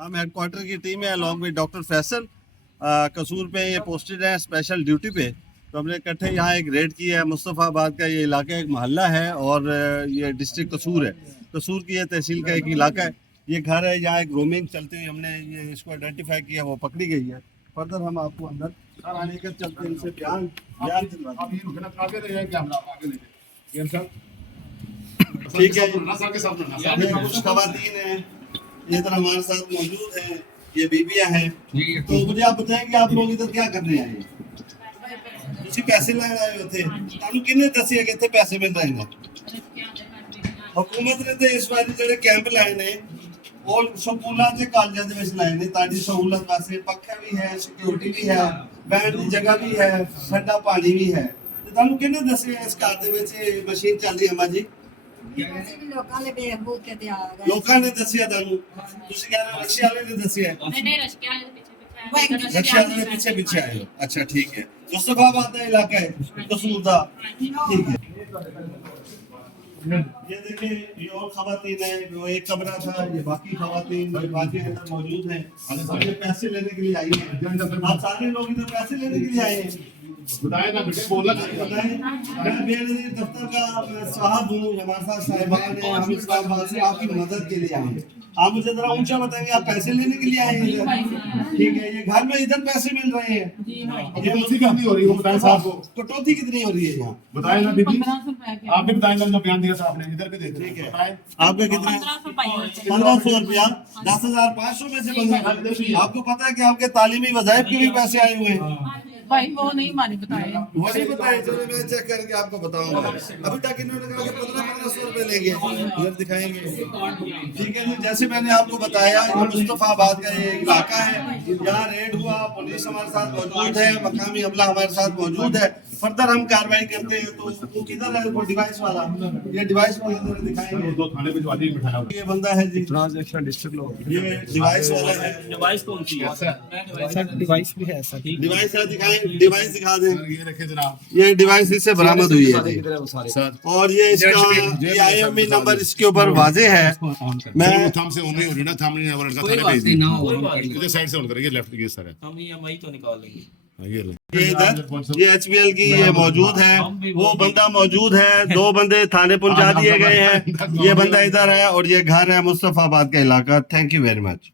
हम हेडक्वार्टर की टीम है अलॉन्ग विद डॉक्टर फैसल कसूर पे ये पोस्टेड है स्पेशल ड्यूटी पे। तो हमने इकट्ठे यहाँ एक रेड किया है। मुस्तफ़ाबाद का ये इलाका एक मोहल्ला है और ये डिस्ट्रिक्ट कसूर है। कसूर की ये तहसील का एक इलाका है। ये घर है, यहाँ एक रोमिंग चलते हुए हमने ये इसको आइडेंटिफाई किया, वो पकड़ी गई है। फर्दर हम आपको अंदर आने के चलते इनसे बयान ठीक है। ये कुछ खवातीन हैं ये इधर हमारे साथ मौजूद हैं, ये बीबियां हैं। तो मुझे आप बताएं कि आप लोग इधर क्या करने आए हैं? ਤੁਸੀਂ ਪੈਸੇ ਲੈਣ ਆਏ ਹੋ ਇੱਥੇ? ਤੁਹਾਨੂੰ ਕਿਹਨੇ ਦੱਸਿਆ ਕਿ ਇੱਥੇ ਪੈਸੇ ਮਿਲ ਰਹੇ ਨੇ? ਹਕੂਮਤ ਨੇ ਤੇ ਇਸ ਵਾਰੀ ਜਿਹੜੇ ਕੈਂਪ ਲਾਏ ਨੇ ਉਹ ਸਕੂਲਾਂ ਤੇ ਕਾਲਜਾਂ ਦੇ ਵਿੱਚ ਲਾਏ ਨੇ ਤੁਹਾਡੀ ਸਹੂਲਤ ਵਾਸਤੇ। ਪੱਖਾ ਵੀ ਹੈ, ਸਿਕਿਉਰਿਟੀ ਵੀ ਹੈ, ਬੈਠਣ ਦੀ ਜਗ੍ਹਾ ਵੀ ਹੈ, ਠੰਡਾ ਪਾਣੀ ਵੀ ਹੈ। ਤੇ ਤੁਹਾਨੂੰ ਕਿਹਨੇ ਦੱਸਿਆ ਇਸ ਘਰ ਦੇ ਵਿੱਚ ਇਹ ਮਸ਼ੀਨ ਚੱਲ ਰਹੀ ਹੈ? ਮਾਂ ਜੀ ਲੋਕਾਂ ਨੇ ਦੱਸਿਆ ਤੁਹਾਨੂੰ? ਤੁਸੀਂ ਕਹਿੰਦੇ ਰਕਸ਼ੇ ਵਾਲੇ ਨੇ ਦੱਸਿਆ? नहीं रश्के वाले रक्षा वाले पीछे पीछे आए हो। अच्छा ठीक है। मुस्तफाबाद का इलाका है कसूर दा, ठीक है। ये देखिए ये और खवातीन है, वो एक कमरा था, ये बाकी खवातीन बाकी अंदर मौजूद हैं। ये पैसे लेने के लिए आई हैं। आप सारे लोग इधर पैसे लेने के लिए आए हैं? बताए ना बेटे, बोला मैं मेरे दफ्तर का साहब हूँ, हमारे साथ साहिबान है, हम इस बात से आपकी मदद के लिए आए हैं। आप मुझे जरा ऊंचा बताएंगे, आप पैसे लेने के लिए आए हैं इधर? ठीक है। ये घर में इधर पैसे मिल रहे हैं, ये कटौती कितनी हो रही है बताएं साहब को। कटौती कितनी हो रही है यहाँ? बताए ना दीदी, आपने बताया ना जो बयान दिया था आपने, इधर भी देख ठीक है। बताएं। आपका कितना? 1500 रुपया, 10,500 में से 1500। आपको पता है कि आपके तालीमी वज़ाइफ के भी पैसे आए हुए हैं? भाई वो नहीं माने बताए। वो नहीं बताया, चलो मैं चेक करके आपको बताऊंगा। अभी तक इन्होंने कहा कि 1500 रुपए लेंगे, इधर दिखाएंगे। ठीक है जी, जैसे मैंने आपको बताया ये मुस्तफाबाद का ये इलाका है, यहाँ रेड हुआ, पुलिस हमारे साथ मौजूद है, मकामी अमला हमारे साथ मौजूद है। फर्दर हम कार्रवाई करते हैं। तो वो किधर है वो डिवाइस वाला? ये डिवाइस वाला इधर दिखाएंगे। दो थाने पे जो आदमी बिठाया हुआ ये बंदा है जी, ट्रांजैक्शन डिस्ट्रिक्ट ये डिवाइस वाला है। डिवाइस कौन सी है? सर डिवाइस भी है सर। डिवाइस है, दिखाएं, डिवाइस दिखा दें। है। ये रखे जनाब, ये डिवाइस इससे बरामद हुई है जी। सर और ये इसका ये IMEI नंबर इसके ऊपर वाजे है। मैं वो थम से ऑन नहीं हो रही ना, थम नहीं है, वो लड़का थाने भेज दी। इधर साइड से ऑन करेंगे, लेफ्ट की सर है। हम EMI तो निकाल लेंगे। ये ले। ये इधर ये HBL की ये मौजूद है, वो बंदा मौजूद है, 2 बंदे थाने पहुंचा दिए गए हैं। ये बंदा इधर है और ये घर है मुस्तफाबाद का इलाका। Thank you very much.